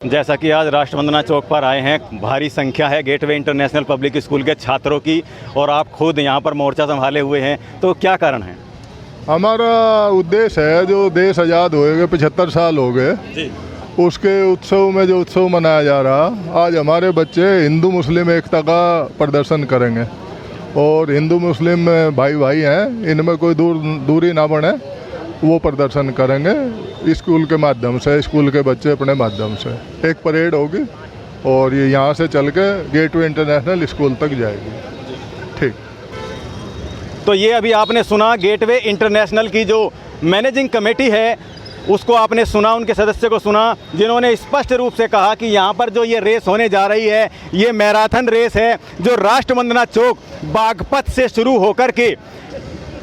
जैसा कि आज राष्ट्रवंदना चौक पर आए हैं, भारी संख्या है गेटवे इंटरनेशनल पब्लिक स्कूल के छात्रों की और आप खुद यहाँ पर मोर्चा संभाले हुए हैं, तो क्या कारण है? हमारा उद्देश्य है, जो देश आज़ाद हुए गए 75 साल हो गए जी। उसके उत्सव में जो उत्सव मनाया जा रहा, आज हमारे बच्चे हिंदू मुस्लिम एकता का प्रदर्शन करेंगे और हिंदू मुस्लिम भाई भाई हैं, इनमें कोई दूरी ना बने, वो प्रदर्शन करेंगे स्कूल के माध्यम से। स्कूल के बच्चे अपने माध्यम से एक परेड होगी और ये यहाँ से चल के गेटवे इंटरनेशनल स्कूल तक जाएगी। ठीक। तो ये अभी आपने सुना गेटवे इंटरनेशनल की जो मैनेजिंग कमेटी है उसको आपने सुना, उनके सदस्य को सुना, जिन्होंने स्पष्ट रूप से कहा कि यहाँ पर जो ये रेस होने जा रही है ये मैराथन रेस है, जो राष्ट्रवंदना चौक बागपत से शुरू होकर के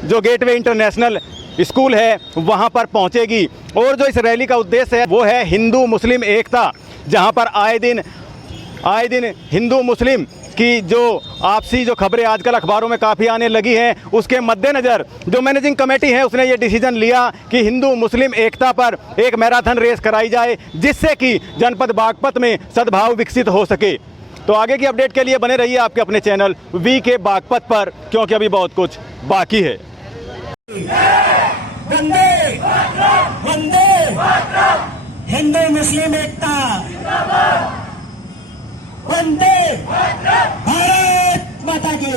जो गेटवे इंटरनेशनल स्कूल है वहाँ पर पहुँचेगी। और जो इस रैली का उद्देश्य है वो है हिंदू मुस्लिम एकता, जहाँ पर आए दिन हिंदू मुस्लिम की जो आपसी जो खबरें आजकल अखबारों में काफ़ी आने लगी हैं, उसके मद्देनज़र जो मैनेजिंग कमेटी है उसने ये डिसीजन लिया कि हिंदू मुस्लिम एकता पर एक मैराथन रेस कराई जाए, जिससे कि जनपद बागपत में सद्भाव विकसित हो सके। तो आगे की अपडेट के लिए बने रहिए आपके अपने चैनल वीके बागपत पर, क्योंकि अभी बहुत कुछ बाकी है। वंदे वंदे हिंदू मुस्लिम एकता, वंदे भारत माता की।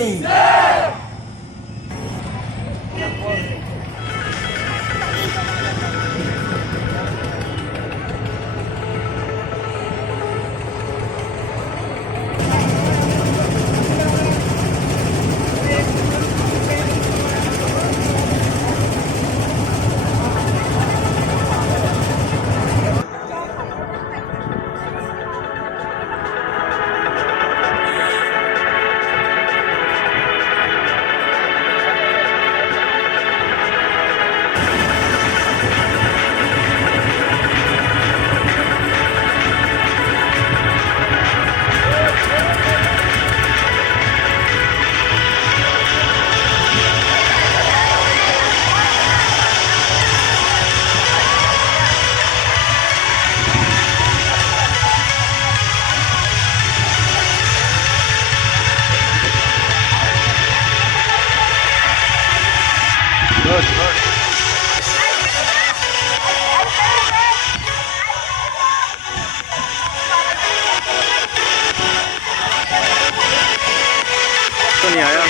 तो नहीं आया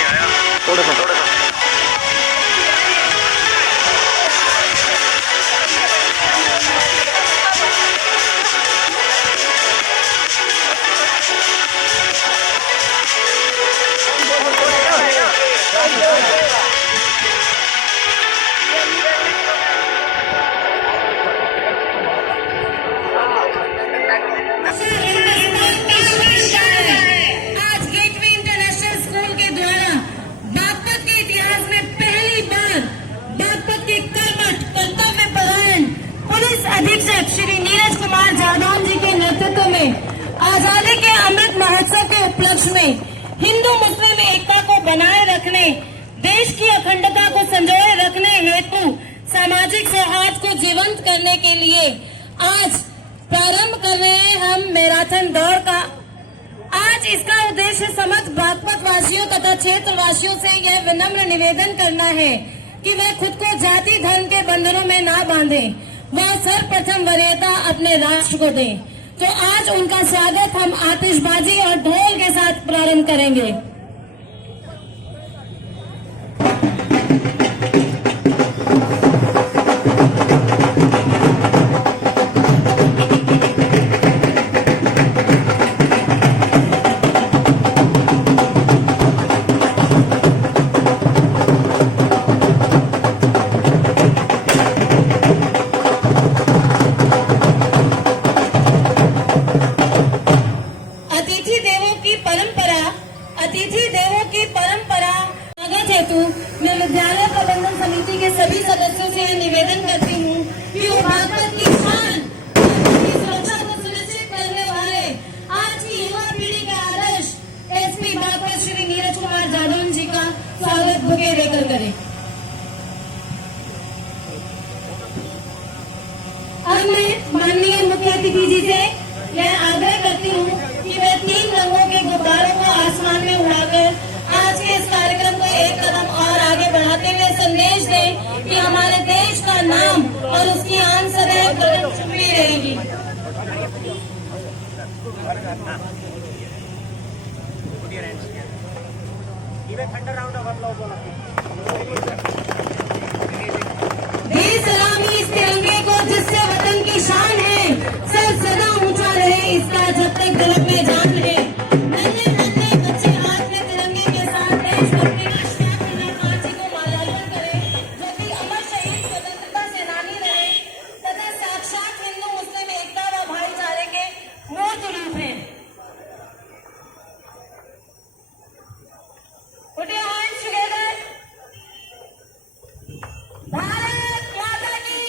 थोड़ा सा। आज गेटवे इंटरनेशनल स्कूल के द्वारा बागपत के इतिहास में पहली बार बागपत के कर्मठ कर्तव्यपरायण पुलिस अधीक्षक श्री नीरज कुमार जादौन जी के नेतृत्व में आजादी के अमृत महोत्सव के उपलक्ष्य में हिंदू मुस्लिम एकता को बनाए रखने, देश की अखंडता को संजोए रखने हेतु सामाजिक सौहार्द को जीवंत करने के लिए आज प्रारंभ कर रहे हैं हम मैराथन दौड़ का। आज इसका उद्देश्य समस्त बागपत वासियों तथा क्षेत्र वासियों से यह विनम्र निवेदन करना है कि वे खुद को जाति धर्म के बंधनों में ना बांधें, वह सर्वप्रथम वरीयता अपने राष्ट्र को दें। तो आज उनका स्वागत हम आतिशबाजी और ढोल के साथ प्रारंभ करेंगे। अतिथि दे सलामी इस तिरंगे को जिससे वतन की शान है, सर सदा ऊंचा रहे इसका जब तक दिल में जान है। नन्हे नन्हे बच्चे हाथ में तिरंगे के साथ देशभक्ति का श्याम कांची को माल्यार्पण करें, जो कि अमर शहीद स्वतंत्रता सेनानी रहे तथा साक्षात हिंदू मुस्लिम एकता व भाईचारे के मूर्त रूप हैं। Put your hands together. Bharat माता की,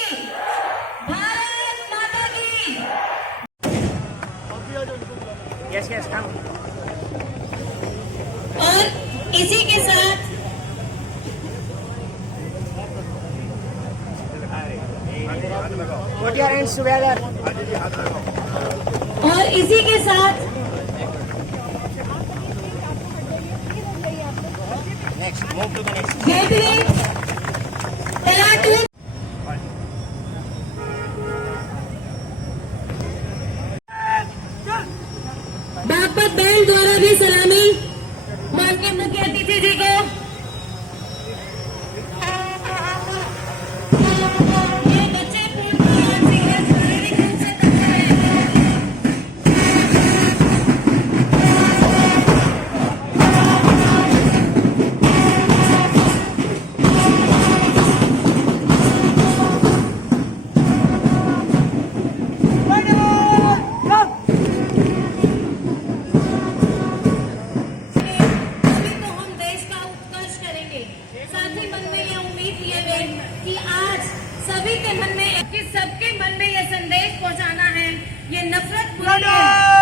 भारत माता की। और इसी के साथ Put your hands together. और इसी के साथ गेटवे प्लाटून बागपत बैंड द्वारा भी सलामी माननीय मुख्य अतिथि जी को। ये बच्चे पूर्ण मानसिक और शारीरिक रूप से तत्पर हैं। तभी तो हम देश का उत्कर्ष करेंगे। साथ ही मन में ये उम्मीद लिए हुए कि आज सभी के मन में कि सबके मन में ये संदेश पहुंचाना है, ये नफरत बुरी है,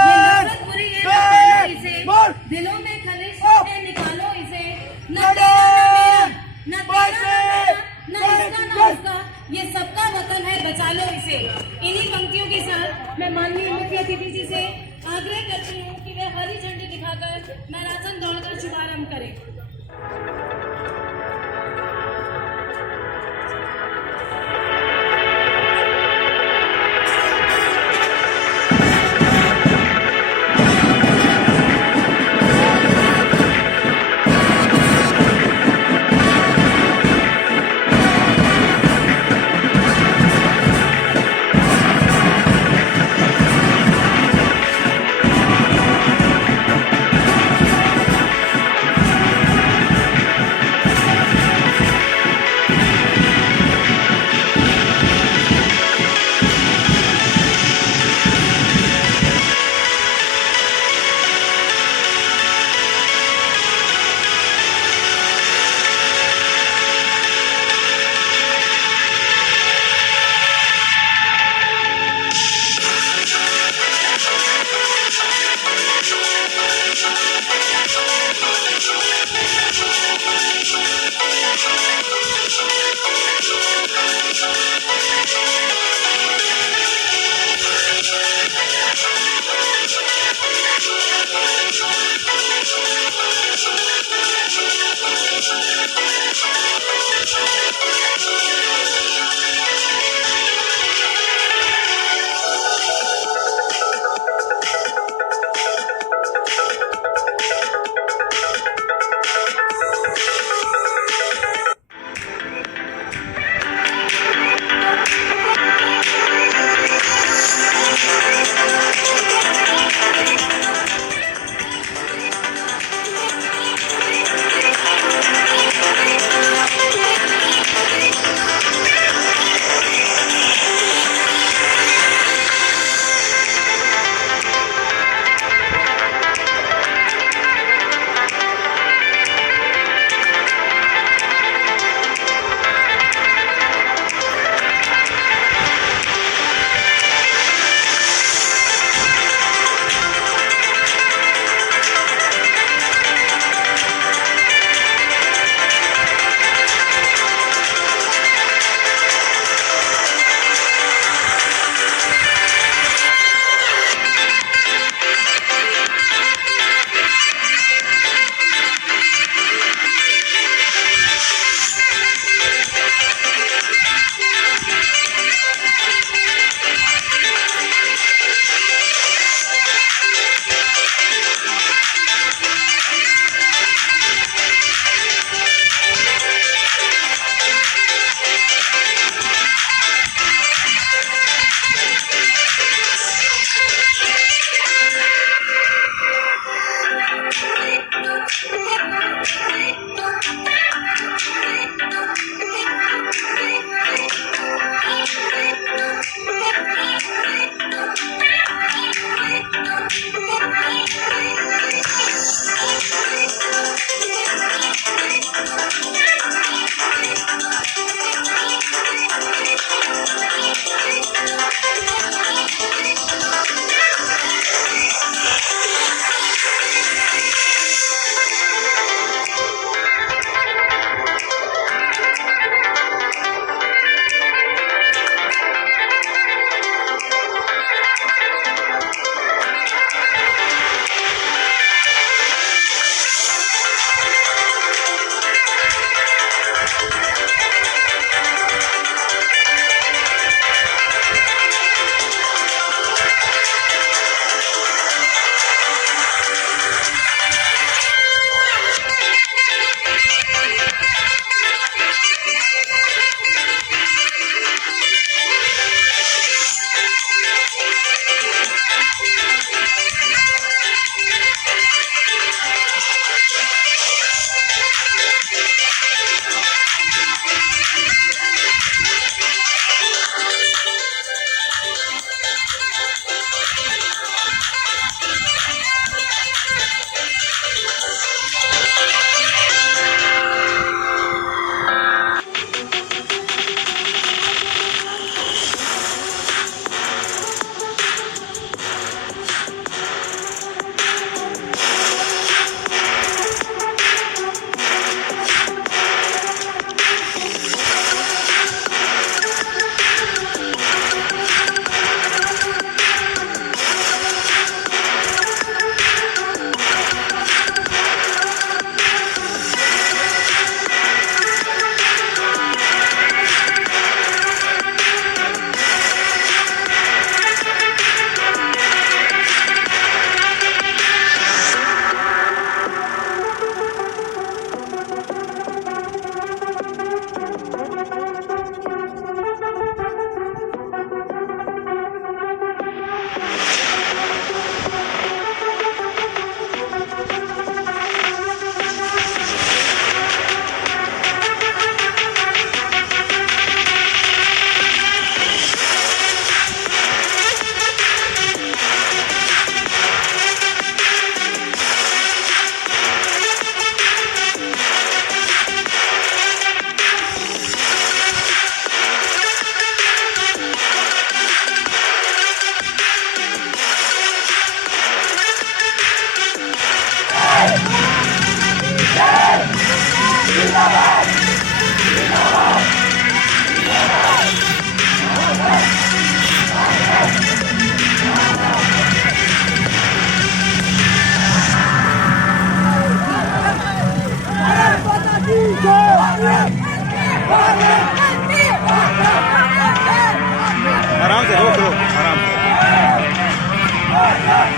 ये नफरत बुरी है, निकालो इसे दिलों में खलिश है, निकालो इसे। न तेरा न मेरा, न तेरा न मेरा, न इसका न उसका, ये सबका वतन है, बचा लो इसे। इन्हीं पंक्तियों के साथ मैं माननीय मुख्य अतिथि जी से आग्रह करती हूँ कि वे हरी झंडी दिखाकर मैराथन दौड़ का शुभारंभ करें।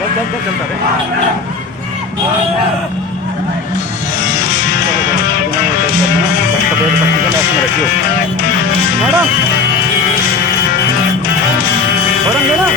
चलता सफेद पट्टी का लास्ट में रखियो मैडम भरेंगे ना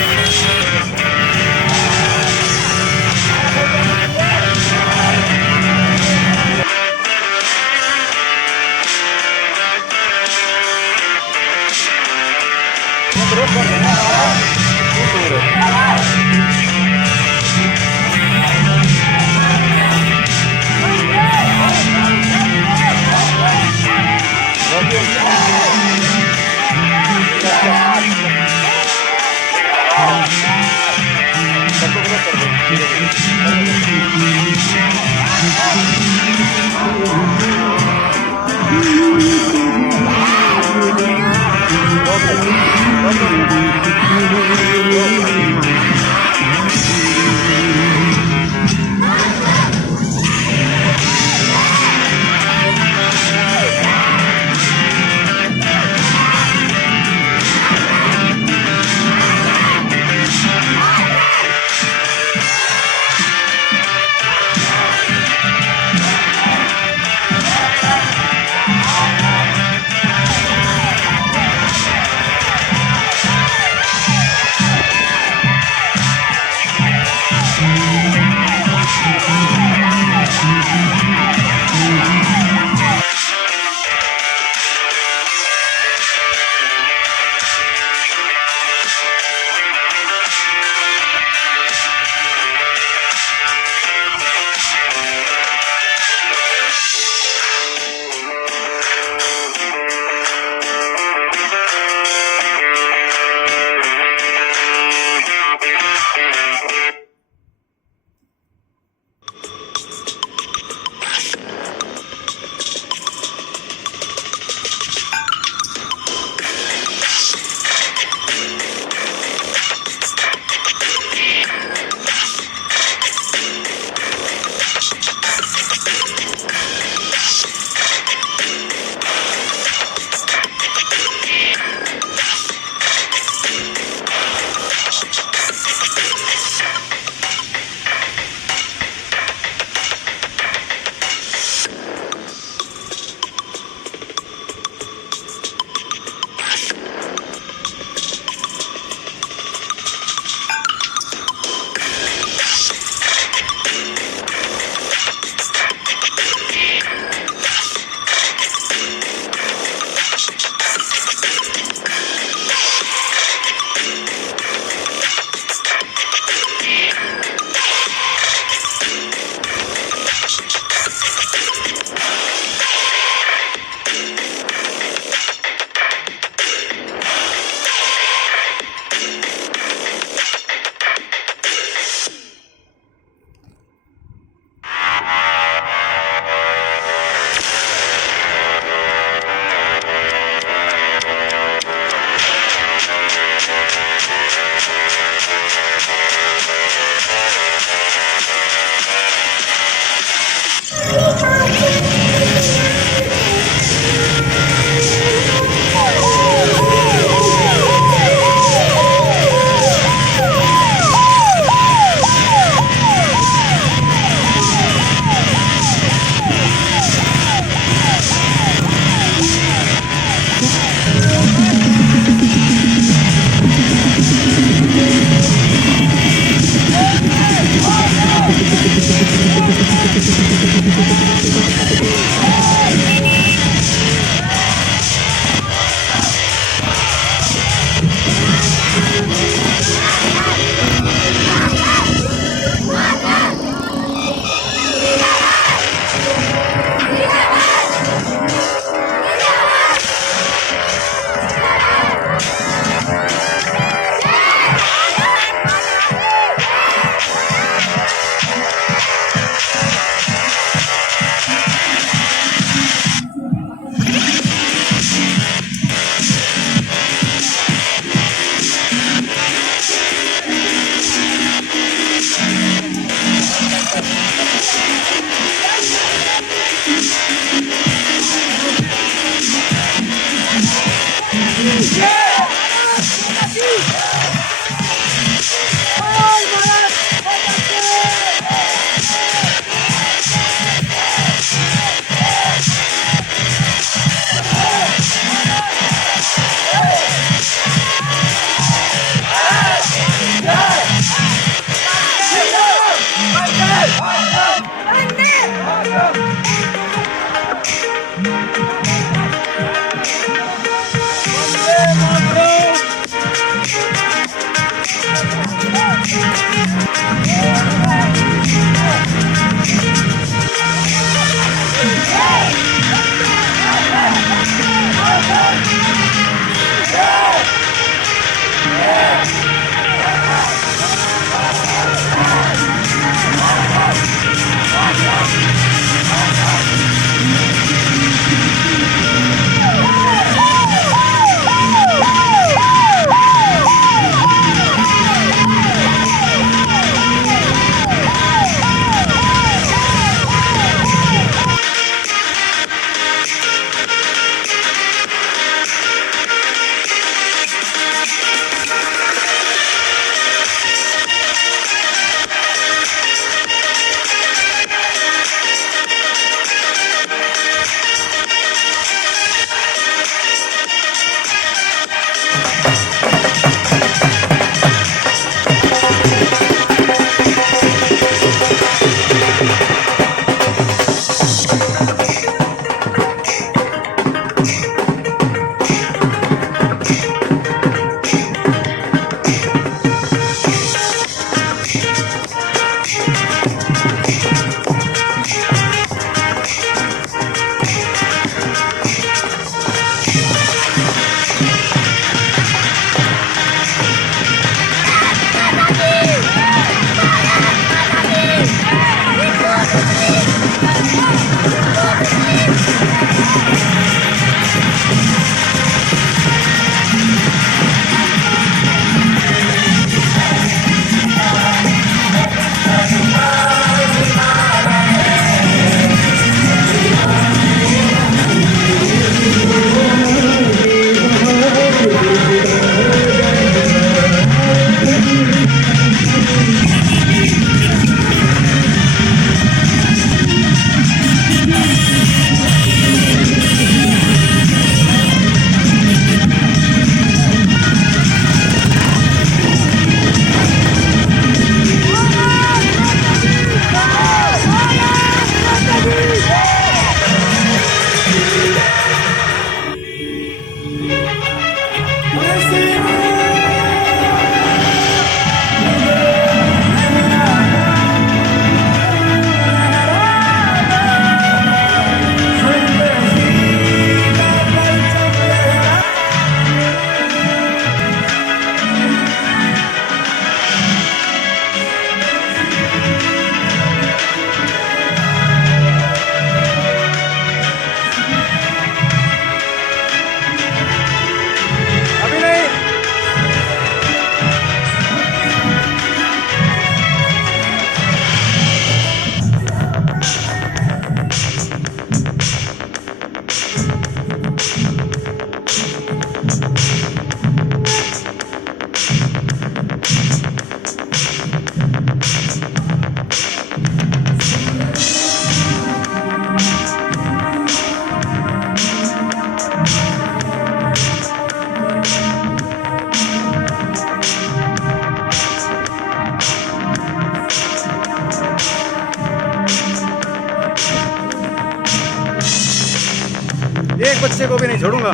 एक बच्चे को भी नहीं छोड़ूंगा,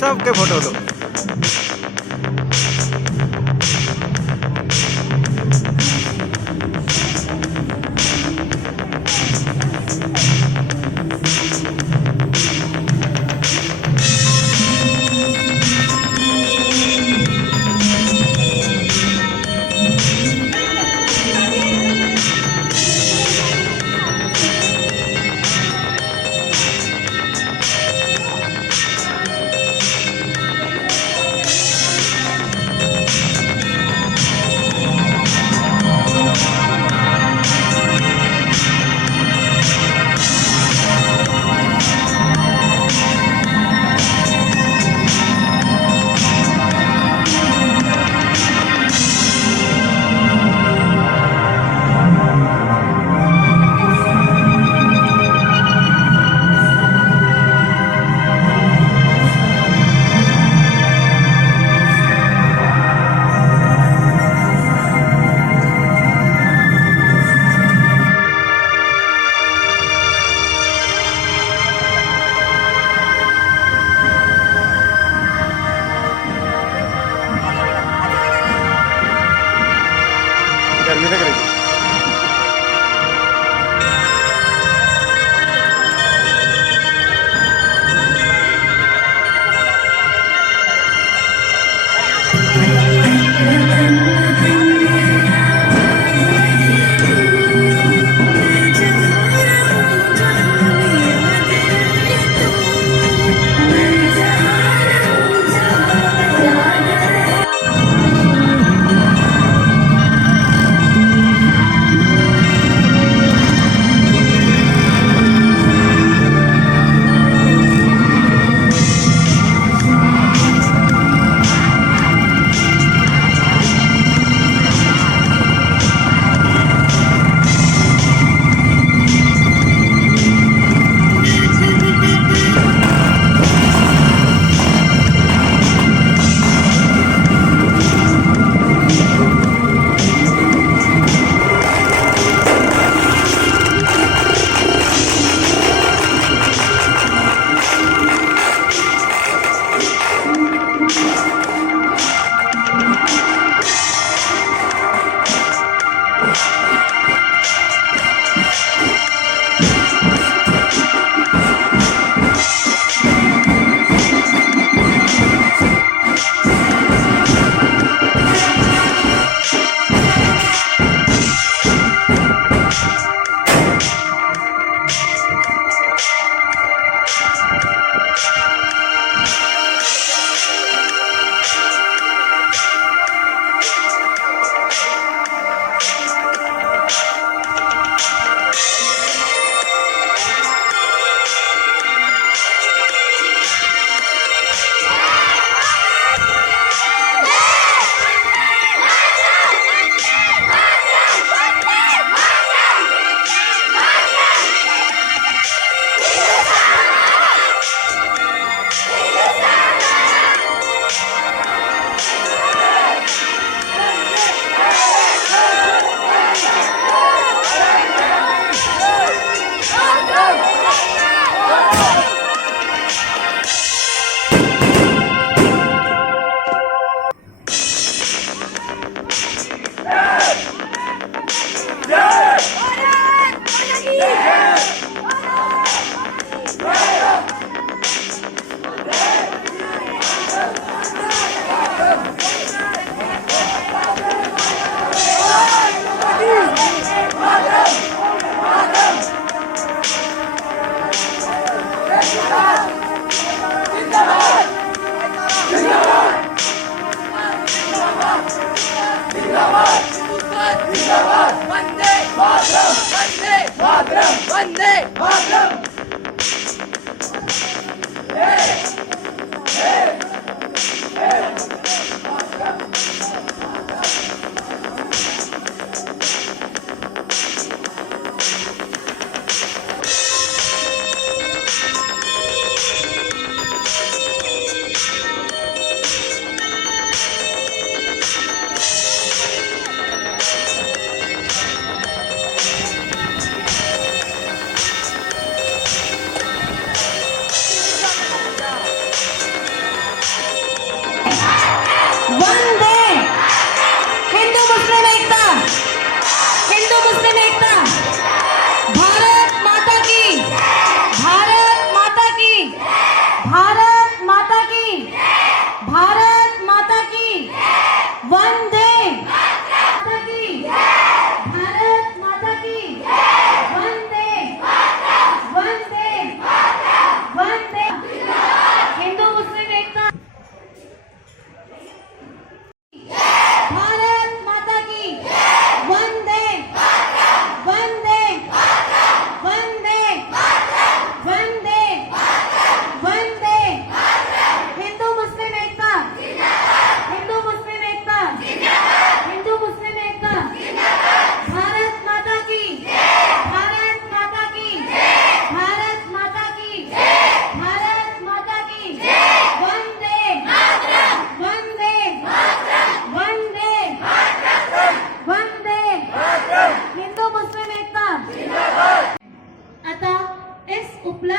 सबके फोटो दो। गर्मी लग रही है।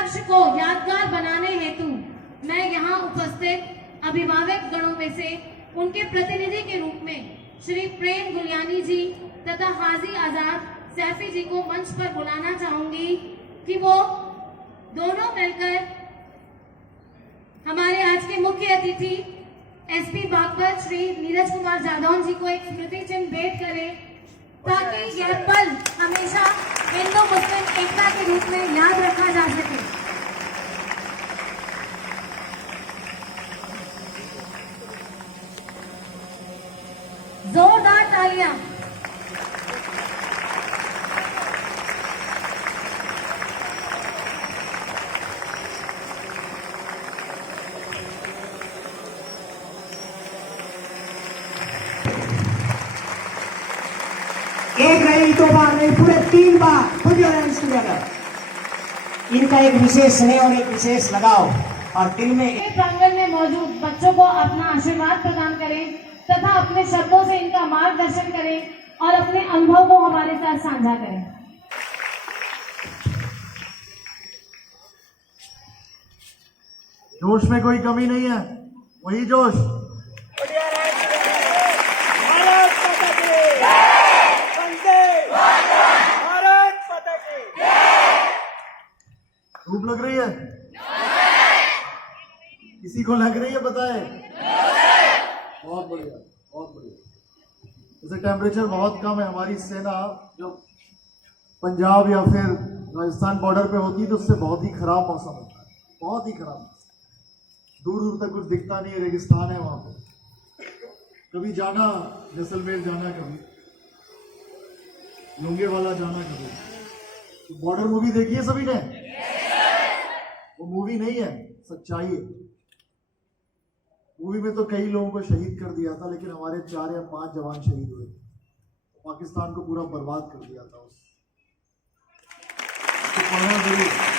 वर्ष को यादगार बनाने हेतु मैं यहाँ उपस्थित अभिभावक गणों में से उनके प्रतिनिधि के रूप में श्री प्रेम गुलियानी जी तथा हाजी आजाद सैफी जी को मंच पर बुलाना चाहूंगी कि वो दोनों मिलकर हमारे आज के मुख्य अतिथि एसपी बागपत श्री नीरज कुमार जादौन जी को एक स्मृति चिन्ह भेंट करें, ताकि यह पल हमेशा हिंदू मुस्लिम एकता के रूप में याद रखा जा सके। जोरदार तालियां। एक नहीं, दो बार नहीं, पूरे 3 बार। Put your hands together. इनका एक विशेष स्नेह और एक विशेष लगाव और दिल में प्रांगण में मौजूद बच्चों को अपना आशीर्वाद प्रदान करें तथा अपने शब्दों से इनका मार्गदर्शन करें और अपने अनुभव को हमारे साथ साझा करें। जोश में कोई कमी नहीं है, वही जोश। धूप लग रही है? किसी को लग रही है बताए? बहुत बढ़िया, बहुत बढ़िया। जैसे टेम्परेचर बहुत कम है, हमारी सेना जो पंजाब या फिर राजस्थान बॉर्डर पे होती है तो उससे बहुत ही खराब मौसम होता है, बहुत ही खराब मौसम। दूर दूर तक कुछ दिखता नहीं है, रेगिस्तान है वहां पे। कभी जाना जैसलमेर जाना, कभी लोंगेवाला जाना, कभी तो बॉर्डर मूवी देखी है सभी ने? वो मूवी नहीं है, सच्चाई है। मूवी में तो कई लोगों को शहीद कर दिया था, लेकिन हमारे 4 या 5 जवान शहीद हुए, पाकिस्तान को पूरा बर्बाद कर दिया था। उसको पढ़ना जरूर।